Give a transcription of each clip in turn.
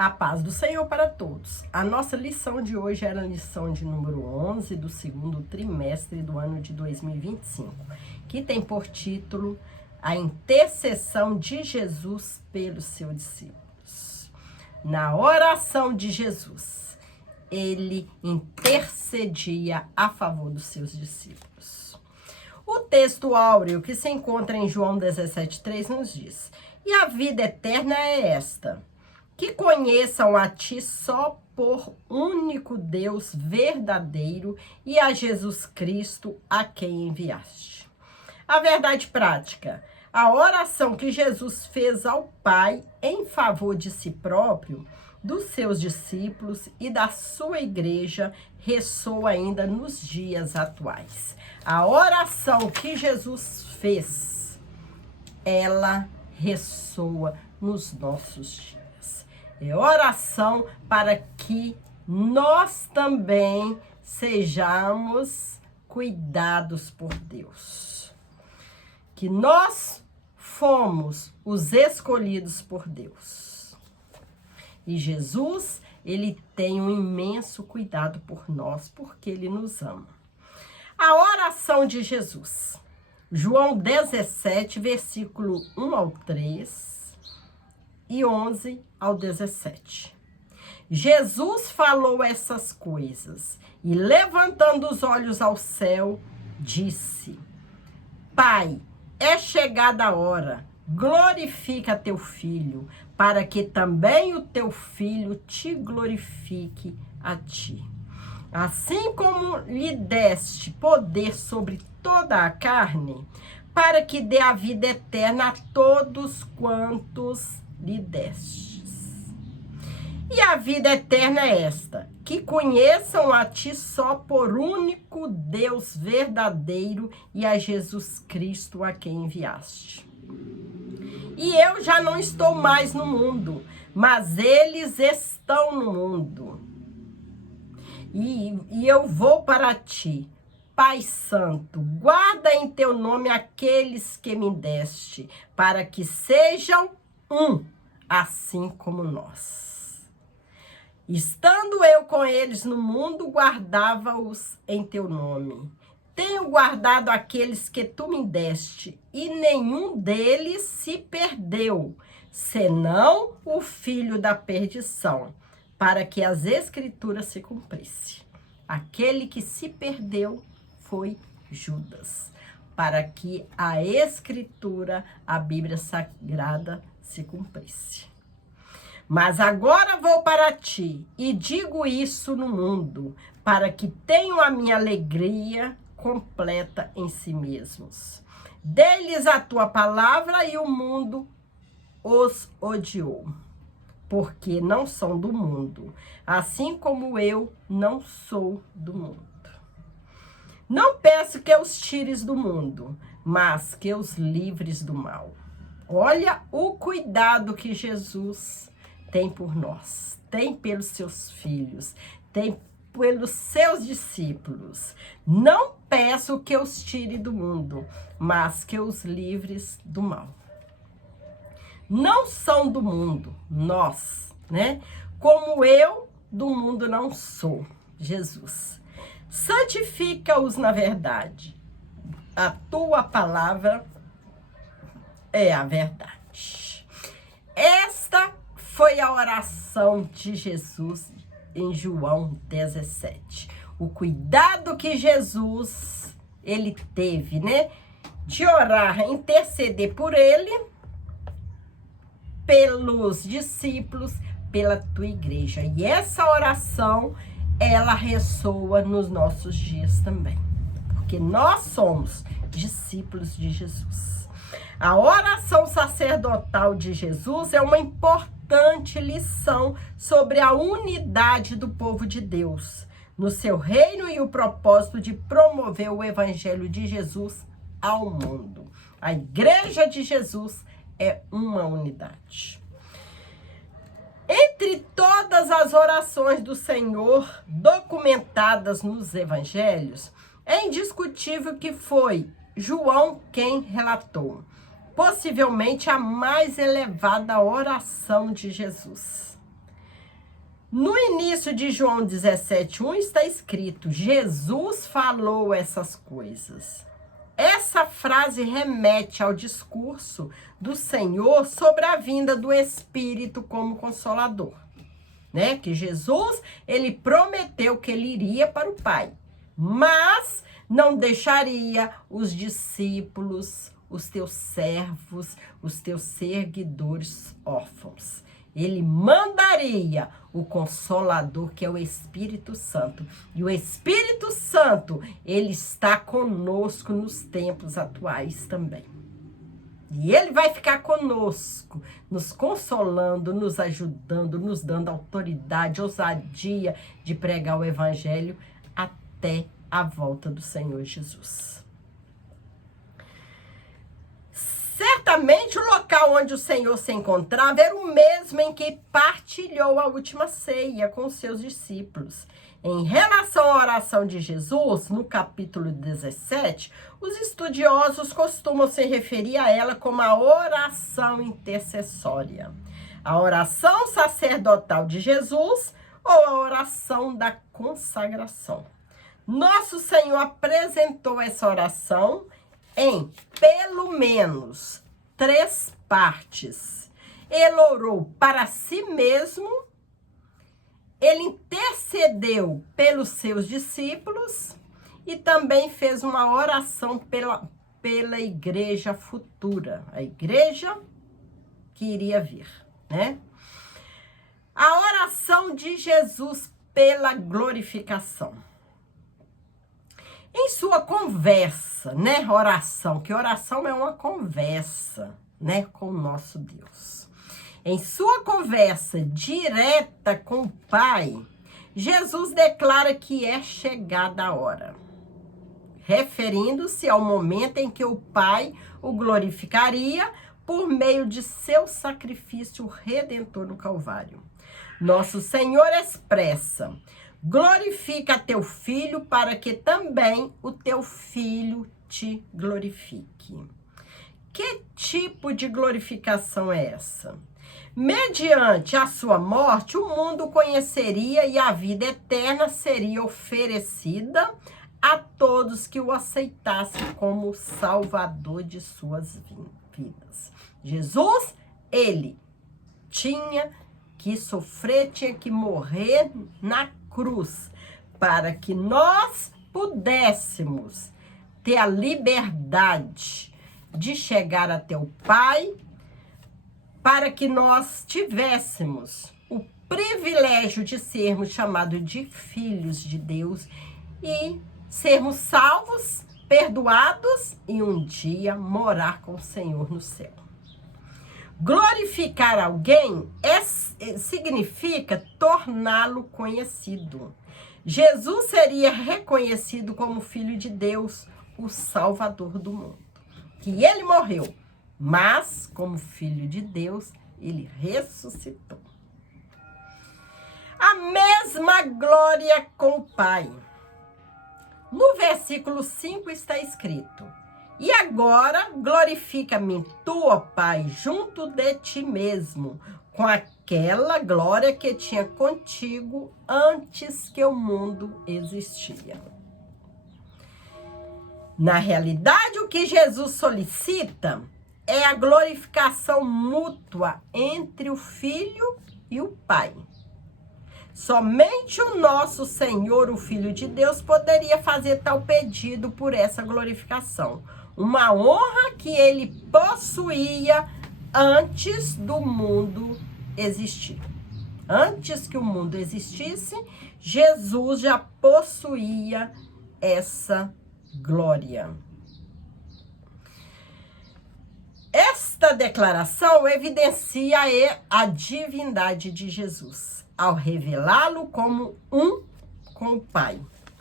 A paz do Senhor para todos. A nossa lição de hoje era a lição de número 11 do segundo trimestre do ano de 2025, que tem por título A Intercessão de Jesus pelos seus discípulos. Na oração de Jesus, ele intercedia a favor dos seus discípulos. O texto áureo que se encontra em João 17,3 nos diz: E a vida eterna é esta, que conheçam a ti só por único Deus verdadeiro e a Jesus Cristo a quem enviaste. A verdade prática, a oração que Jesus fez ao Pai em favor de si próprio, dos seus discípulos e da sua igreja ressoa ainda nos dias atuais. A oração que Jesus fez, ela ressoa nos nossos dias. É oração para que nós também sejamos cuidados por Deus. Que nós fomos os escolhidos por Deus. E Jesus, ele tem um imenso cuidado por nós, porque ele nos ama. A oração de Jesus. João 17, versículo 1 ao 3 e 11 ao 17. Jesus falou essas coisas e, levantando os olhos ao céu, disse: Pai, é chegada a hora, glorifica teu filho, para que também o teu filho te glorifique a ti. Assim como lhe deste poder sobre toda a carne, para que dê a vida eterna a todos quantos lhe destes. E a vida eterna é esta, que conheçam a ti só por único Deus verdadeiro e a Jesus Cristo a quem enviaste. E eu já não estou mais no mundo, mas eles estão no mundo. E eu vou para ti. Pai Santo, guarda em teu nome aqueles que me deste, para que sejam um, assim como nós. Estando eu com eles no mundo, guardava-os em teu nome. Tenho guardado aqueles que tu me deste, e nenhum deles se perdeu, senão o filho da perdição, para que as escrituras se cumprissem. Aquele que se perdeu foi Judas, para que a escritura, a Bíblia Sagrada, se cumprisse. Mas agora vou para ti e digo isso no mundo, para que tenham a minha alegria completa em si mesmos. Dê-lhes a tua palavra e o mundo os odiou, porque não são do mundo, assim como eu não sou do mundo. Não peço que os tires do mundo, mas que os livres do mal. Olha o cuidado que Jesus tem por nós, tem pelos seus filhos, tem pelos seus discípulos. Não peço que os tire do mundo, mas que os livres do mal. Não são do mundo, nós, né? Como eu do mundo não sou, Jesus. Santifica-os na verdade. A tua palavra é a verdade. Esta foi a oração de Jesus em João 17. O cuidado que Jesus, ele teve, né? De orar, interceder por ele, pelos discípulos, pela tua igreja. E essa oração, ela ressoa nos nossos dias também. Porque nós somos discípulos de Jesus. A oração sacerdotal de Jesus é uma importante lição sobre a unidade do povo de Deus, no seu reino e o propósito de promover o evangelho de Jesus ao mundo. A igreja de Jesus é uma unidade. Entre todas as orações do Senhor documentadas nos evangelhos, é indiscutível que foi João quem relatou, possivelmente a mais elevada oração de Jesus. No início de João 17:1 está escrito: Jesus falou essas coisas. Essa frase remete ao discurso do Senhor sobre a vinda do Espírito como Consolador, né? Que Jesus, ele prometeu que ele iria para o Pai, mas não deixaria os discípulos, os teus servos, os teus seguidores órfãos. Ele mandaria o Consolador, que é o Espírito Santo. E o Espírito Santo, ele está conosco nos tempos atuais também. E ele vai ficar conosco, nos consolando, nos ajudando, nos dando autoridade, ousadia de pregar o Evangelho até a volta do Senhor Jesus. Certamente o local onde o Senhor se encontrava era o mesmo em que partilhou a última ceia com os seus discípulos. Em relação à oração de Jesus, no capítulo 17, os estudiosos costumam se referir a ela como a oração intercessória, a oração sacerdotal de Jesus ou a oração da consagração. Nosso Senhor apresentou essa oração em pelo menos 3 partes. Ele orou para si mesmo, ele intercedeu pelos seus discípulos e também fez uma oração pela igreja futura, a igreja que iria vir, né? A oração de Jesus pela glorificação. Em sua conversa, né, oração, que oração é uma conversa, né, com o nosso Deus. Em sua conversa direta com o Pai, Jesus declara que é chegada a hora, referindo-se ao momento em que o Pai o glorificaria por meio de seu sacrifício redentor no Calvário. Nosso Senhor expressa: glorifica teu filho para que também o teu filho te glorifique. Que tipo de glorificação é essa? Mediante a sua morte, o mundo conheceria e a vida eterna seria oferecida a todos que o aceitassem como Salvador de suas vidas. Jesus, ele tinha que sofrer, tinha que morrer na cruz, para que nós pudéssemos ter a liberdade de chegar até o Pai, para que nós tivéssemos o privilégio de sermos chamados de filhos de Deus e sermos salvos, perdoados e um dia morar com o Senhor no céu. Glorificar alguém significa torná-lo conhecido. Jesus seria reconhecido como Filho de Deus, o Salvador do mundo. Que ele morreu, mas como Filho de Deus, ele ressuscitou. A mesma glória com o Pai. No versículo 5 está escrito: e agora glorifica-me tu, ó Pai, junto de ti mesmo, com aquela glória que tinha contigo antes que o mundo existia. Na realidade, o que Jesus solicita é a glorificação mútua entre o Filho e o Pai. Somente o nosso Senhor, o Filho de Deus, poderia fazer tal pedido por essa glorificação. Uma honra que ele possuía antes do mundo existir. Antes que o mundo existisse, Jesus já possuía essa glória. Esta declaração evidencia a divindade de Jesus, ao revelá-lo como um com o Pai.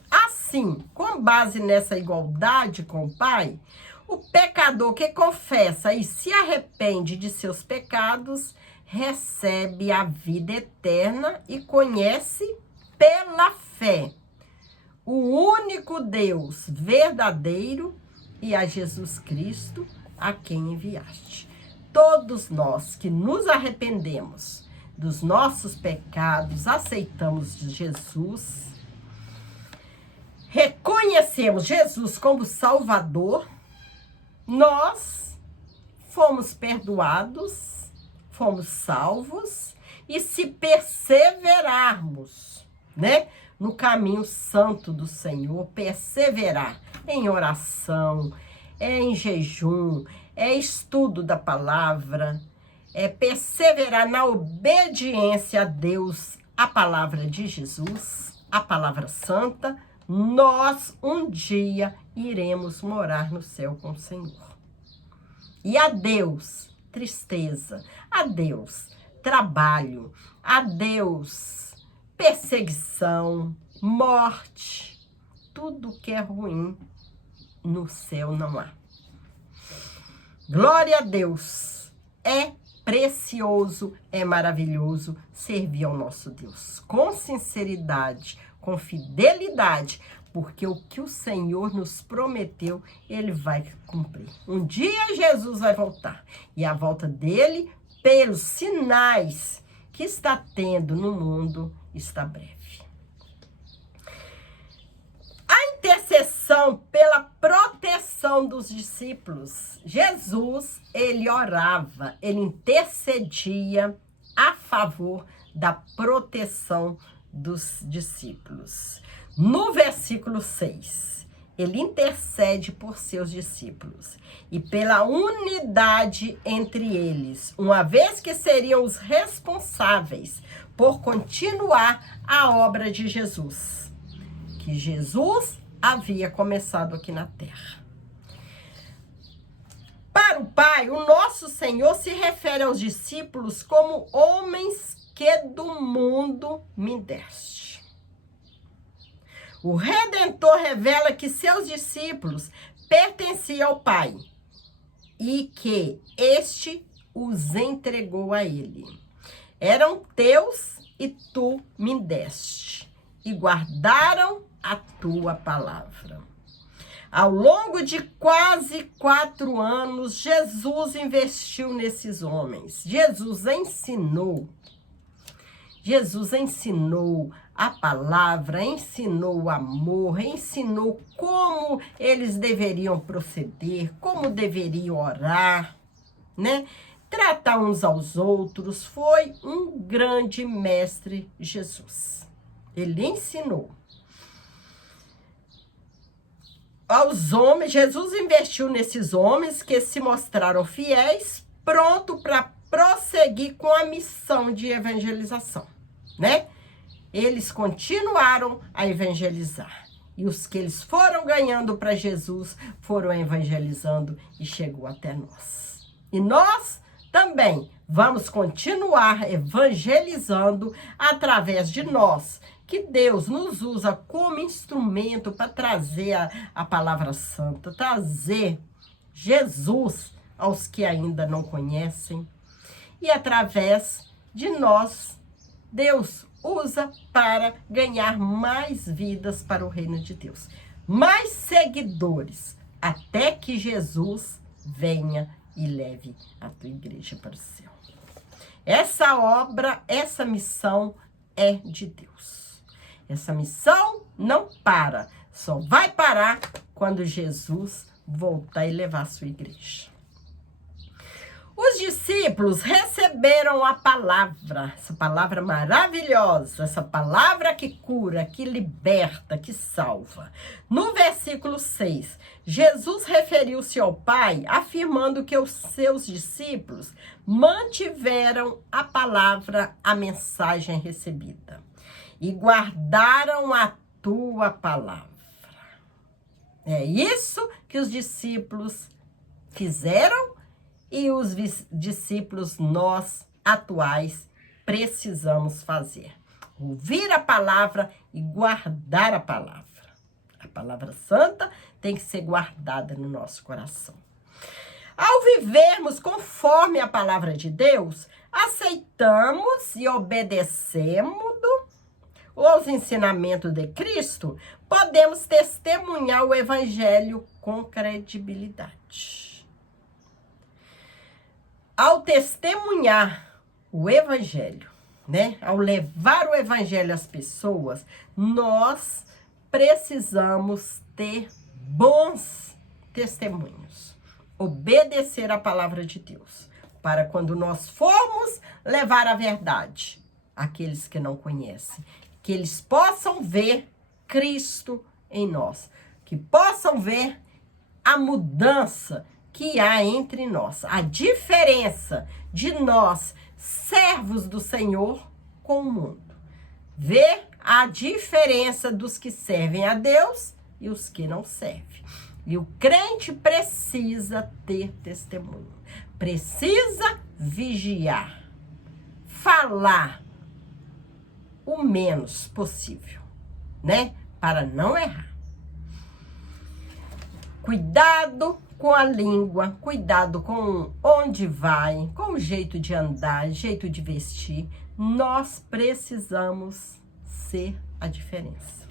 Assim, com base nessa igualdade com o Pai, o pecador que confessa e se arrepende de seus pecados recebe a vida eterna e conhece pela fé o único Deus verdadeiro e a Jesus Cristo, a quem enviaste. Todos nós que nos arrependemos dos nossos pecados, aceitamos Jesus, reconhecemos Jesus como Salvador, nós fomos perdoados, fomos salvos, e se perseverarmos, né, no caminho santo do Senhor, perseverar em oração, em jejum, estudo da palavra, perseverar na obediência a Deus, a palavra de Jesus, a palavra santa, nós um dia iremos morar no céu com o Senhor. E a Deus, tristeza, a Deus, trabalho, a Deus, perseguição, morte, tudo que é ruim no céu não há. Glória a Deus, é precioso, é maravilhoso servir ao nosso Deus, com sinceridade, com fidelidade, porque o que o Senhor nos prometeu, Ele vai cumprir. Um dia Jesus vai voltar, e a volta dele, pelos sinais que está tendo no mundo, está breve. A intercessão pela proteção dos discípulos. Jesus, ele orava, ele intercedia a favor da proteção dos discípulos. No versículo 6, ele intercede por seus discípulos e pela unidade entre eles, uma vez que seriam os responsáveis por continuar a obra de Jesus, que Jesus havia começado aqui na terra. Para o Pai, o nosso Senhor se refere aos discípulos como homens que do mundo me deste. O Redentor revela que seus discípulos pertenciam ao Pai e que este os entregou a ele. Eram teus e tu me deste, e guardaram a tua palavra. Ao longo de quase 4 anos, Jesus investiu nesses homens. Jesus ensinou a palavra, ensinou o amor, ensinou como eles deveriam proceder, como deveriam orar, né? Tratar uns aos outros. Foi um grande mestre Jesus. Ele ensinou aos homens. Jesus investiu nesses homens que se mostraram fiéis, pronto para prosseguir com a missão de evangelização, né? Eles continuaram a evangelizar. E os que eles foram ganhando para Jesus foram evangelizando e chegou até nós. E nós também vamos continuar evangelizando através de nós, que Deus nos usa como instrumento para trazer a palavra santa, trazer Jesus aos que ainda não conhecem. E através de nós, Deus usa para ganhar mais vidas para o reino de Deus. Mais seguidores, até que Jesus venha e leve a tua igreja para o céu. Essa obra, essa missão é de Deus. Essa missão não para, só vai parar quando Jesus voltar e levar a sua igreja. Os discípulos receberam a palavra, essa palavra maravilhosa, essa palavra que cura, que liberta, que salva. No versículo 6, Jesus referiu-se ao Pai, afirmando que os seus discípulos mantiveram a palavra, a mensagem recebida, e guardaram a tua palavra. É isso que os discípulos fizeram. E os discípulos, nós, atuais, precisamos fazer. Ouvir a palavra e guardar a palavra. A palavra santa tem que ser guardada no nosso coração. Ao vivermos conforme a palavra de Deus, aceitamos e obedecemos os ensinamentos de Cristo, podemos testemunhar o Evangelho com credibilidade. Ao testemunhar o Evangelho, né? Ao levar o evangelho às pessoas, nós precisamos ter bons testemunhos. Obedecer a palavra de Deus. Para quando nós formos levar a verdade àqueles que não conhecem. Que eles possam ver Cristo em nós. Que possam ver a mudança que há entre nós. A diferença de nós, servos do Senhor, com o mundo. Ver a diferença dos que servem a Deus e os que não servem. E o crente precisa ter testemunho. Precisa vigiar. Falar o menos possível, né? Para não errar. Cuidado com a língua, cuidado com onde vai, com o jeito de andar, jeito de vestir. Nós precisamos ser a diferença.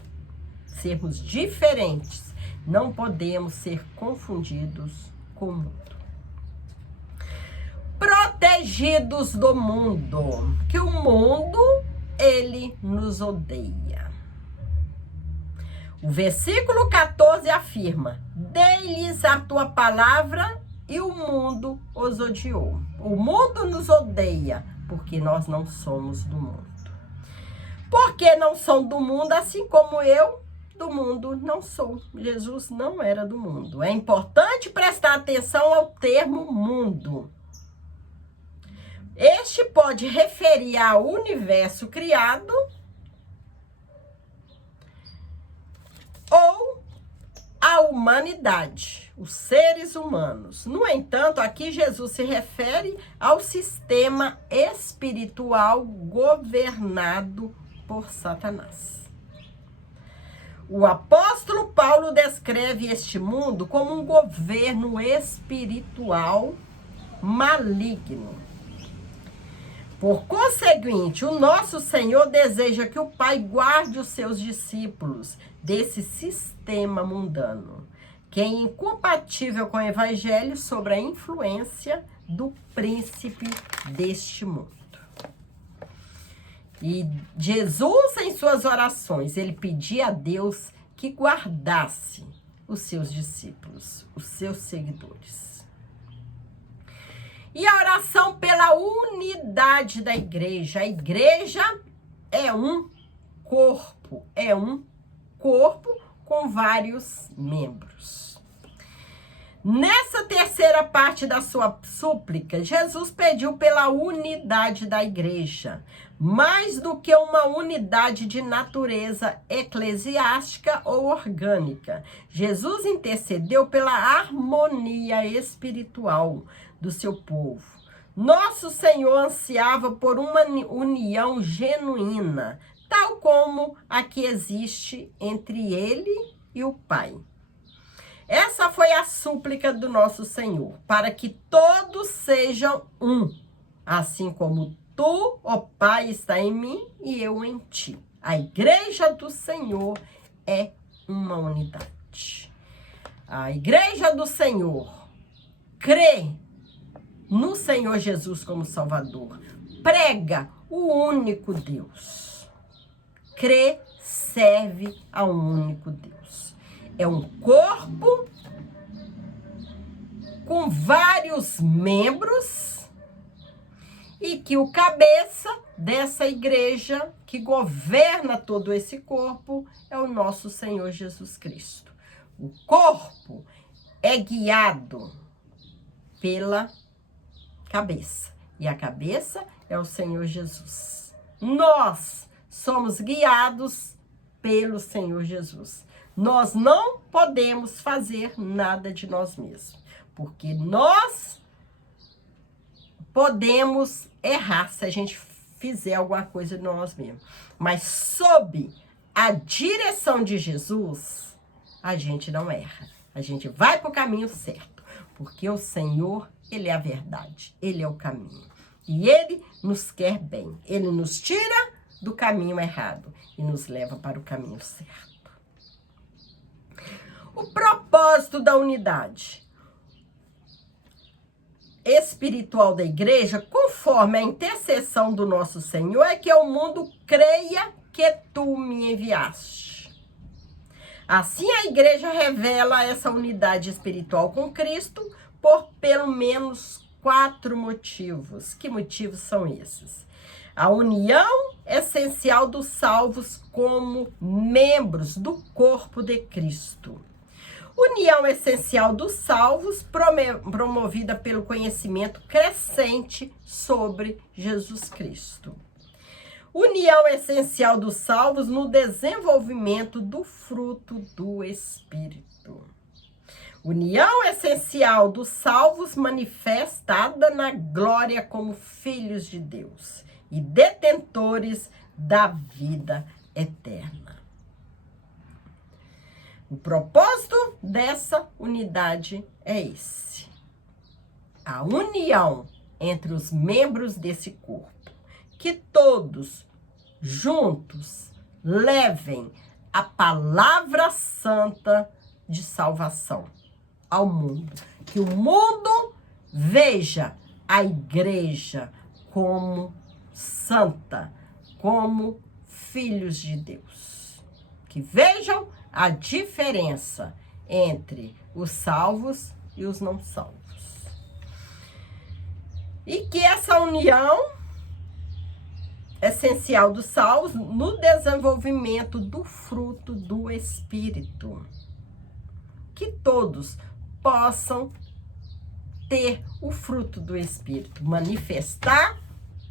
Sermos diferentes. Não podemos ser confundidos com o mundo. Protegidos do mundo, que o mundo, ele nos odeia. O versículo 14 afirma: dei-lhes a tua palavra e o mundo os odiou. O mundo nos odeia porque nós não somos do mundo. Porque não são do mundo, assim como eu do mundo não sou. Jesus não era do mundo. É importante prestar atenção ao termo mundo. Este pode referir ao universo criado ou à humanidade, os seres humanos. No entanto, aqui Jesus se refere ao sistema espiritual governado por Satanás. O apóstolo Paulo descreve este mundo como um governo espiritual maligno. Por conseguinte, o nosso Senhor deseja que o Pai guarde os seus discípulos desse sistema mundano, que é incompatível com o Evangelho, sobre a influência do príncipe deste mundo. E Jesus, em suas orações, ele pedia a Deus que guardasse os seus discípulos, os seus seguidores. E a oração pela unidade da igreja. A igreja é um corpo com vários membros. Nessa terceira parte da sua súplica, Jesus pediu pela unidade da igreja, mais do que uma unidade de natureza eclesiástica ou orgânica. Jesus intercedeu pela harmonia espiritual do seu povo. Nosso Senhor ansiava por uma união genuína, tal como a que existe entre ele e o Pai. Essa foi a súplica do nosso Senhor, para que todos sejam um, assim como tu, ó Pai, está em mim e eu em ti. A igreja do Senhor é uma unidade. A igreja do Senhor crê no Senhor Jesus como Salvador. Prega o único Deus. Crê, serve ao único Deus. É um corpo com vários membros e que o cabeça dessa igreja que governa todo esse corpo é o nosso Senhor Jesus Cristo. O corpo é guiado pela cabeça. E a cabeça é o Senhor Jesus. Nós somos guiados pelo Senhor Jesus. Nós não podemos fazer nada de nós mesmos, porque nós podemos errar se a gente fizer alguma coisa de nós mesmos. Mas sob a direção de Jesus, a gente não erra. A gente vai para o caminho certo, porque o Senhor, ele é a verdade, ele é o caminho. E ele nos quer bem. Ele nos tira do caminho errado e nos leva para o caminho certo. O propósito da unidade. espiritual da igreja, conforme a intercessão do nosso Senhor, é que o mundo creia que tu me enviaste. Assim, a igreja revela essa unidade espiritual com Cristo por pelo menos 4 motivos. Que motivos são esses? A união essencial dos salvos como membros do corpo de Cristo. União essencial dos salvos, promovida pelo conhecimento crescente sobre Jesus Cristo. União essencial dos salvos no desenvolvimento do fruto do Espírito. União essencial dos salvos manifestada na glória como filhos de Deus e detentores da vida eterna. O propósito dessa unidade é esse: a união entre os membros desse corpo, que todos juntos levem a palavra santa de salvação ao mundo, que o mundo veja a igreja como santa, como filhos de Deus, que vejam a diferença entre os salvos e os não salvos. E que essa união essencial dos salvos no desenvolvimento do fruto do Espírito. Que todos possam ter o fruto do Espírito, manifestar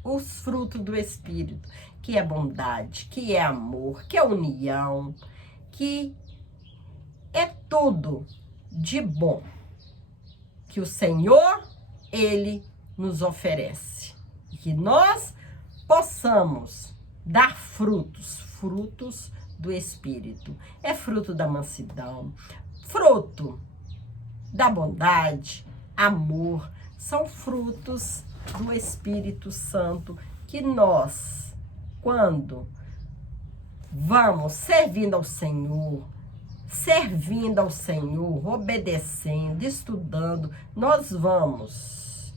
os frutos do Espírito, que é bondade, que é amor, que é união, que é tudo de bom que o Senhor, Ele nos oferece. E que nós possamos dar frutos do Espírito. É fruto da mansidão, fruto da bondade, amor, são frutos do Espírito Santo que nós, quando vamos servindo ao Senhor, obedecendo, estudando, nós vamos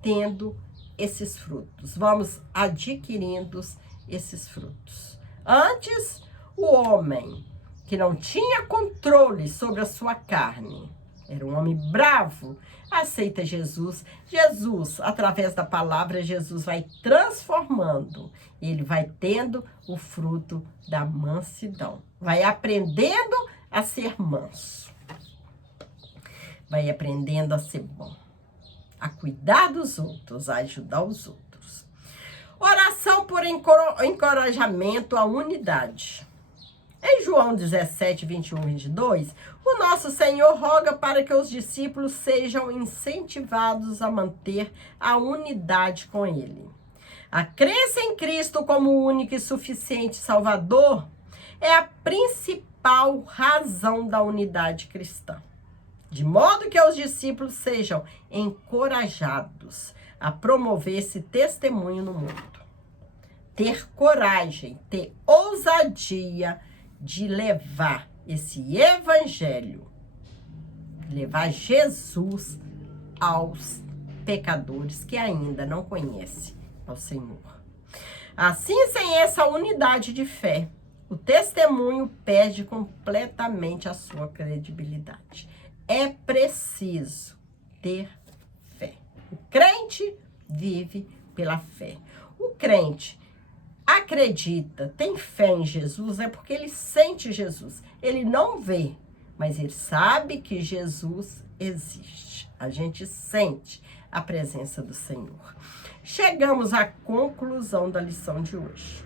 tendo esses frutos, vamos adquirindo esses frutos. Antes, o homem que não tinha controle sobre a sua carne, era um homem bravo, aceita Jesus. Jesus, através da palavra, Jesus vai transformando. Ele vai tendo o fruto da mansidão. Vai aprendendo a ser manso. Vai aprendendo a ser bom. A cuidar dos outros, a ajudar os outros. Oração por encorajamento à unidade. Em João 17, 21 e 22, o nosso Senhor roga para que os discípulos sejam incentivados a manter a unidade com Ele. A crença em Cristo como o único e suficiente Salvador é a principal razão da unidade cristã. De modo que os discípulos sejam encorajados a promover esse testemunho no mundo. Ter coragem, ter ousadia de levar esse evangelho, levar Jesus aos pecadores que ainda não conhecem ao Senhor. Assim, sem essa unidade de fé, o testemunho perde completamente a sua credibilidade. É preciso ter fé. O crente vive pela fé. O crente acredita, tem fé em Jesus, é porque ele sente Jesus. Ele não vê, mas ele sabe que Jesus existe. A gente sente a presença do Senhor. Chegamos à conclusão da lição de hoje.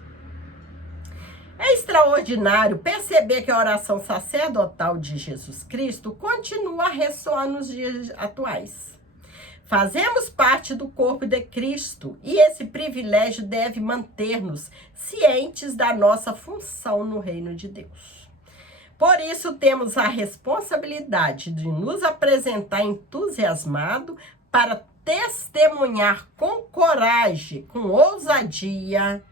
É extraordinário perceber que a oração sacerdotal de Jesus Cristo continua a ressoar nos dias atuais. Fazemos parte do corpo de Cristo e esse privilégio deve manter-nos cientes da nossa função no reino de Deus. Por isso, temos a responsabilidade de nos apresentar entusiasmado para testemunhar com coragem, com ousadia,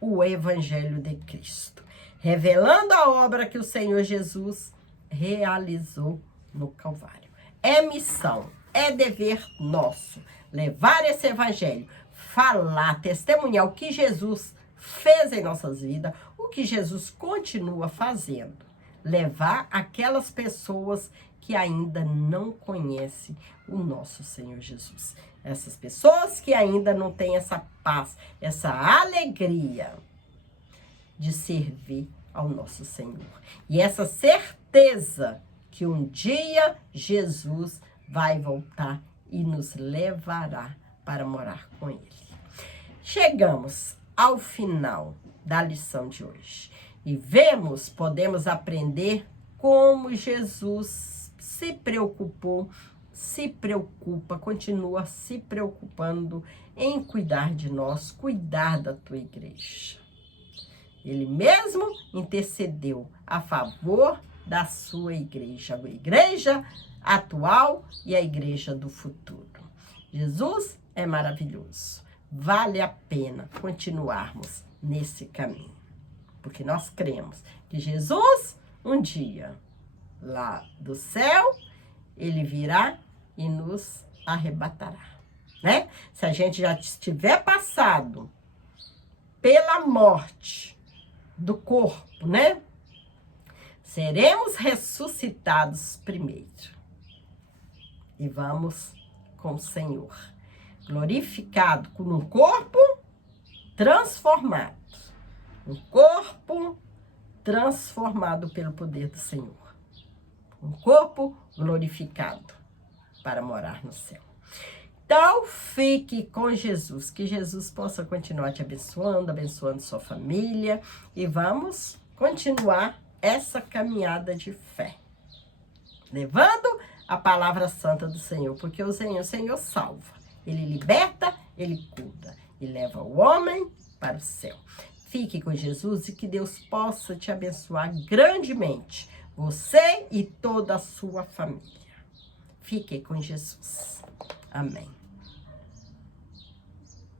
o Evangelho de Cristo, revelando a obra que o Senhor Jesus realizou no Calvário. É missão. é dever nosso levar esse evangelho, falar, testemunhar o que Jesus fez em nossas vidas, o que Jesus continua fazendo. Levar aquelas pessoas que ainda não conhecem o nosso Senhor Jesus. Essas pessoas que ainda não têm essa paz, essa alegria de servir ao nosso Senhor. E essa certeza que um dia Jesus vai voltar e nos levará para morar com Ele. Chegamos ao final da lição de hoje e podemos aprender como Jesus se preocupou, se preocupa, continua se preocupando em cuidar de nós, cuidar da tua igreja. Ele mesmo intercedeu a favor da sua igreja, a igreja atual e a igreja do futuro. Jesus é maravilhoso. Vale a pena continuarmos nesse caminho, porque nós cremos que Jesus, um dia, lá do céu, ele virá e nos arrebatará, né? Se a gente já tiver passado pela morte do corpo, né? Seremos ressuscitados primeiro. E vamos com o Senhor, glorificado com um corpo transformado. Um corpo transformado pelo poder do Senhor. Um corpo glorificado para morar no céu. Então, fique com Jesus, que Jesus possa continuar te abençoando, abençoando sua família, e vamos continuar essa caminhada de fé, levando a palavra santa do Senhor, porque o Senhor salva, Ele liberta, Ele cura e leva o homem para o céu. Fique com Jesus e que Deus possa te abençoar grandemente, você e toda a sua família. Fique com Jesus. Amém.